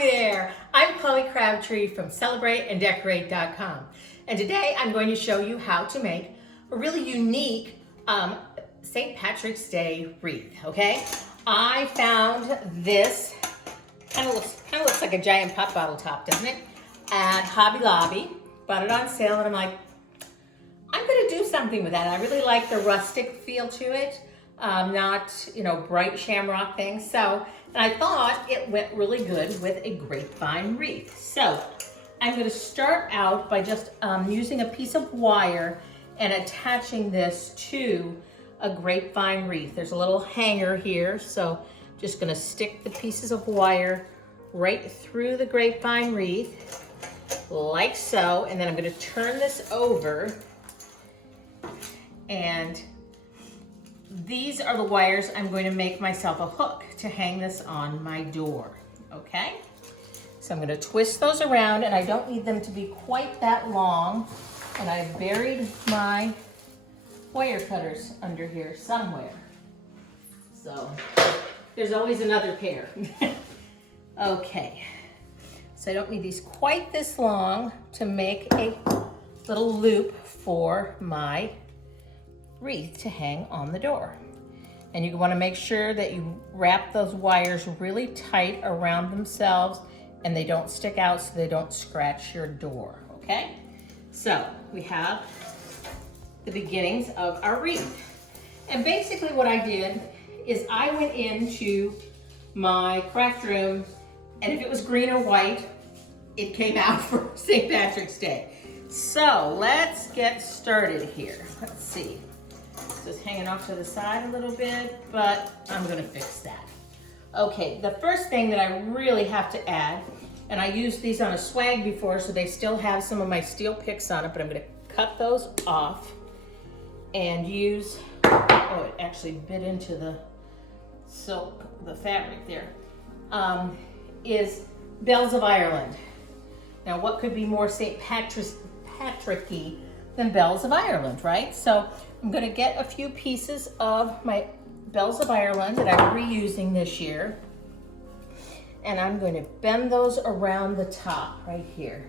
there, I'm Chloe Crabtree from CelebrateAndDecorate.com, and today I'm going to show you how to make a really unique St. Patrick's Day wreath, okay? I found this, kind of looks like a giant pop bottle top, doesn't it? At Hobby Lobby, bought it on sale, and I'm like, I'm gonna do something with that. I really like the rustic feel to it, not, bright shamrock things. So, and I thought it went really good with a grapevine wreath. So, I'm gonna start out by just using a piece of wire and attaching this to a grapevine wreath. There's a little hanger here, so just gonna stick the pieces of wire right through the grapevine wreath, like so, and then I'm gonna turn this over, and these are the wires I'm going to make myself a hook to hang this on my door, okay? So I'm gonna twist those around, and I don't need them to be quite that long, and I've buried my wire cutters under here somewhere. So there's always another pair. Okay, so I don't need these quite this long to make a little loop for my wreath to hang on the door. And you want to make sure that you wrap those wires really tight around themselves and they don't stick out so they don't scratch your door, okay? So we have the beginnings of our wreath. And basically what I did is I went into my craft room, and if it was green or white, it came out for St. Patrick's Day. So let's get started here. Let's see. Just hanging off to the side a little bit, but I'm gonna fix that. Okay, the first thing that I really have to add, and I used these on a swag before, so they still have some of my steel picks on it, but I'm gonna cut those off and use, oh, it actually bit into the silk, the fabric there, is Bells of Ireland. Now, what could be more St. Patrick-y than Bells of Ireland, right? So I'm gonna get a few pieces of my Bells of Ireland that I'm reusing this year, and I'm going to bend those around the top right here.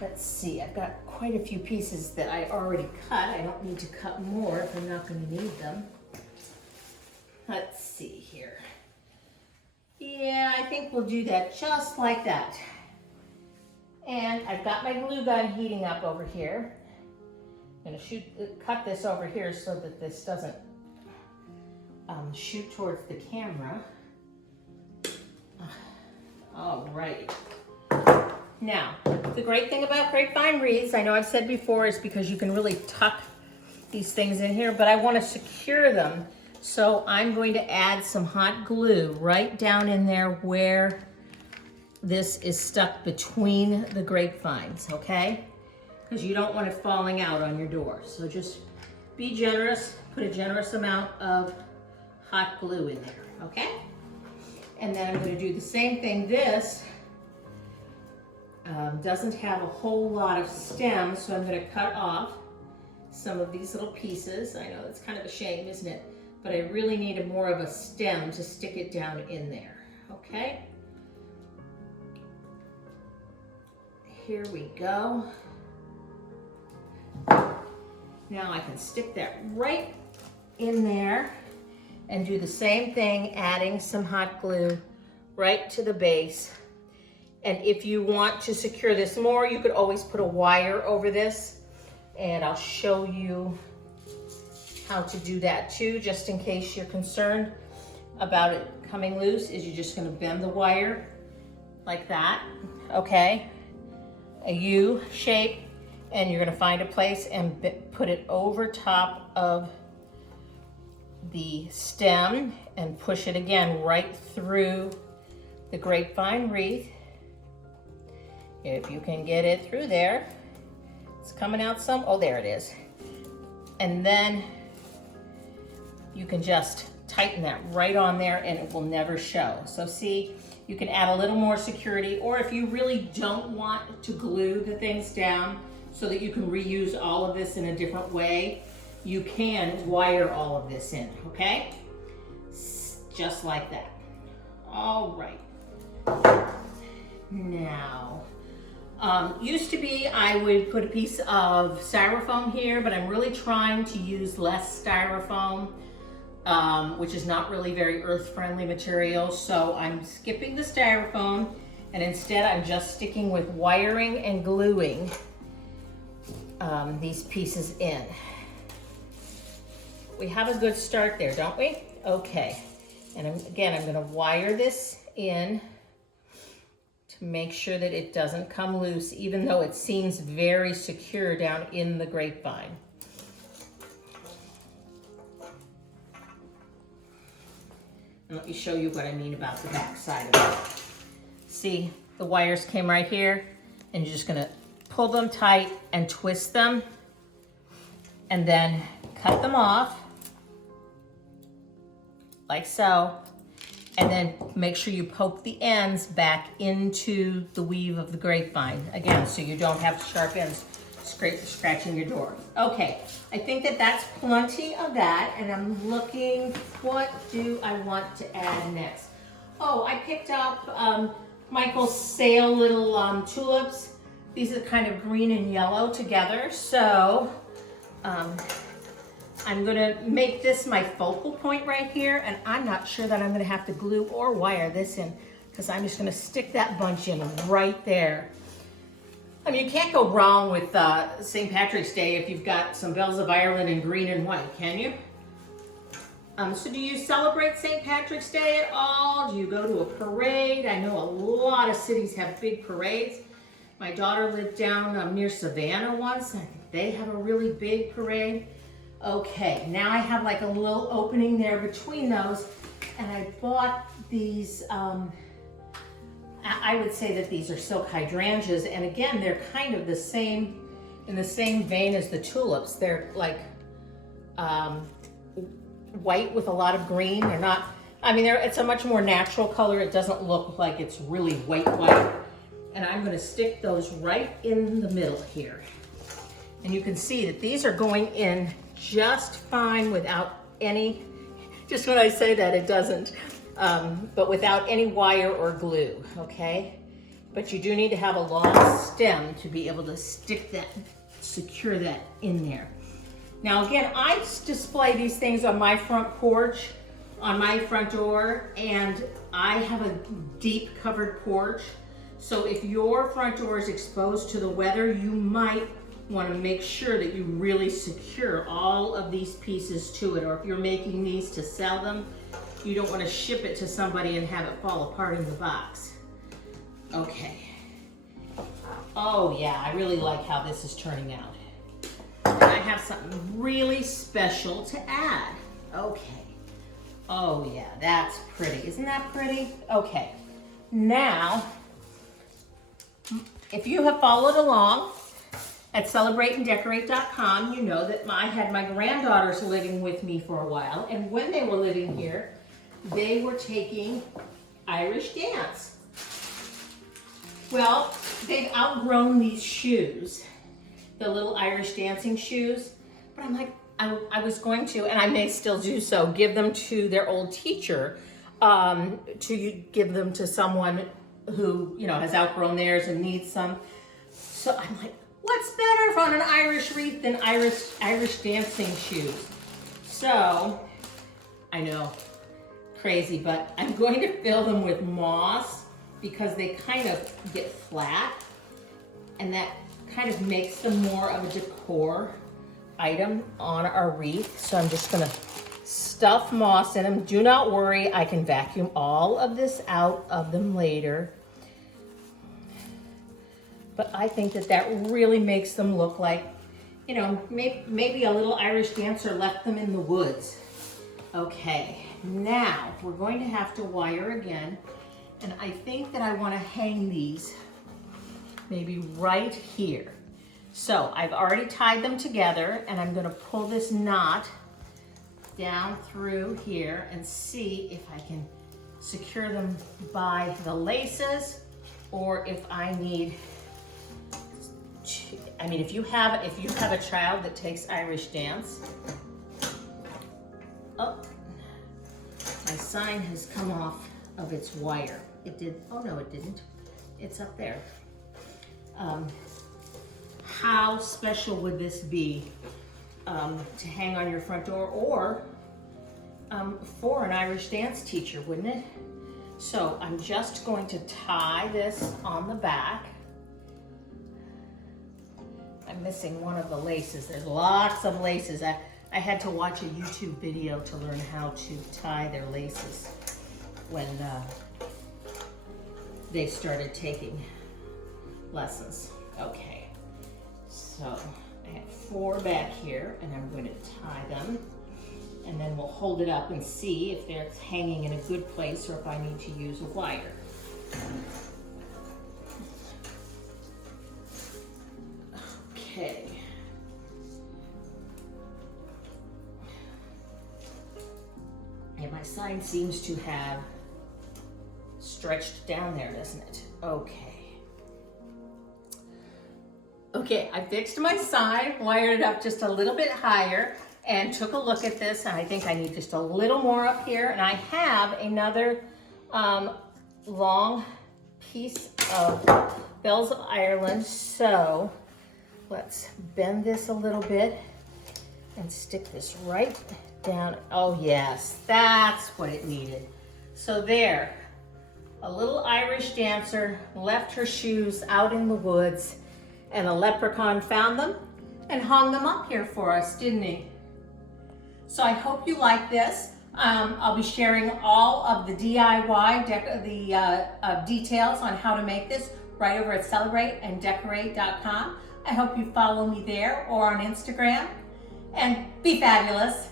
Let's see, I've got quite a few pieces that I already cut. I don't need to cut more if I'm not going to need them. Let's see here. Yeah, I think we'll do that just like that. And I've got my glue gun heating up over here. I'm going to cut this over here so that this doesn't shoot towards the camera. All right. Now, the great thing about grapevine wreaths, I know I've said before, is because you can really tuck these things in here, but I want to secure them. So I'm going to add some hot glue right down in there where this is stuck between the grapevines, okay? Because you don't want it falling out on your door. So just be generous, put a generous amount of hot glue in there, okay? And then I'm going to do the same thing. This doesn't have a whole lot of stems, so I'm going to cut off some of these little pieces. I know it's kind of a shame, isn't it? But I really need more of a stem to stick it down in there, okay? Here we go. Now I can stick that right in there and do the same thing, adding some hot glue right to the base. And if you want to secure this more, you could always put a wire over this, and I'll show you how to do that too, just in case you're concerned about it coming loose. Is you're just gonna bend the wire like that, okay? A U shape, and you're gonna find a place and put it over top of the stem and push it again right through the grapevine wreath. If you can get it through there. It's coming out some, oh, there it is. And then you can just tighten that right on there and it will never show. So see, you can add a little more security, or if you really don't want to glue the things down so that you can reuse all of this in a different way, you can wire all of this in, okay? Just like that. All right. Now, used to be I would put a piece of styrofoam here, but I'm really trying to use less styrofoam, which is not really very earth-friendly material. So I'm skipping the styrofoam, and instead I'm just sticking with wiring and gluing these pieces in. We have a good start there, don't we? Okay, and again, I'm gonna wire this in to make sure that it doesn't come loose, even though it seems very secure down in the grapevine. And let me show you what I mean about the back side of it. See, the wires came right here, and you're just gonna pull them tight and twist them, and then cut them off, like so. And then make sure you poke the ends back into the weave of the grapevine. Again, so you don't have sharp ends scratching your door. Okay, I think that that's plenty of that, and I'm looking, what do I want to add next? Oh, I picked up Michael's sale little tulips. These are kind of green and yellow together, so I'm gonna make this my focal point right here, and I'm not sure that I'm gonna have to glue or wire this in, because I'm just gonna stick that bunch in right there. I mean, you can't go wrong with St. Patrick's Day if you've got some bells of Ireland in green and white, can you? So do you celebrate St. Patrick's Day at all? Do you go to a parade? I know a lot of cities have big parades. My daughter lived down near Savannah once. I think they have a really big parade. Okay, now I have like a little opening there between those, and I bought these, I would say that these are silk hydrangeas, and again, they're kind of the same, in the same vein as the tulips. They're like white with a lot of green. They're not, I mean, it's a much more natural color. It doesn't look like it's really white. And I'm gonna stick those right in the middle here. And you can see that these are going in just fine without any, just when I say that it doesn't, but without any wire or glue, okay? But you do need to have a long stem to be able to stick that, secure that in there. Now again, I display these things on my front porch, on my front door, and I have a deep covered porch. So if your front door is exposed to the weather, you might want to make sure that you really secure all of these pieces to it, or if you're making these to sell them, you don't want to ship it to somebody and have it fall apart in the box. Okay. Oh yeah, I really like how this is turning out. And I have something really special to add. Okay. Oh yeah, that's pretty. Isn't that pretty? Okay. Now, if you have followed along at celebrateanddecorate.com, you know that I had my granddaughters living with me for a while, and when they were living here, they were taking Irish dance. Well, they've outgrown these shoes, the little Irish dancing shoes, but I'm like, I was going to, and I may still do so, give them to their old teacher, to give them to someone who, you know, has outgrown theirs and needs some. So I'm like, what's better on an Irish wreath than Irish dancing shoes? So, I know, crazy, but I'm going to fill them with moss because they kind of get flat, and that kind of makes them more of a decor item on our wreath. So I'm just gonna stuff moss in them. Do not worry, I can vacuum all of this out of them later. But I think that that really makes them look like, you know, maybe a little Irish dancer left them in the woods. Okay, now we're going to have to wire again. And I think that I want to hang these maybe right here. So I've already tied them together, and I'm going to pull this knot down through here and see if I can secure them by the laces, or if I need to, I mean, if you have a child that takes Irish dance. Oh, my sign has come off of its wire. it did. Oh no, it didn't. It's up there. How special would this be to hang on your front door, or for an Irish dance teacher, wouldn't it? So I'm just going to tie this on the back. I'm missing one of the laces. There's lots of laces. I had to watch a YouTube video to learn how to tie their laces when they started taking lessons. Okay, so I have 4 back here, and I'm going to tie them, and then we'll hold it up and see if they're hanging in a good place or if I need to use a wire. Okay. And my sign seems to have stretched down there, doesn't it? Okay. Okay, I fixed my sign, wired it up just a little bit higher, and took a look at this, and I think I need just a little more up here, and I have another long piece of Bells of Ireland, so let's bend this a little bit and stick this right down. Oh yes, that's what it needed. So there, a little Irish dancer left her shoes out in the woods, and a leprechaun found them and hung them up here for us, didn't he? So I hope you like this. I'll be sharing all of the DIY, details on how to make this right over at celebrateanddecorate.com. I hope you follow me there or on Instagram. And be fabulous.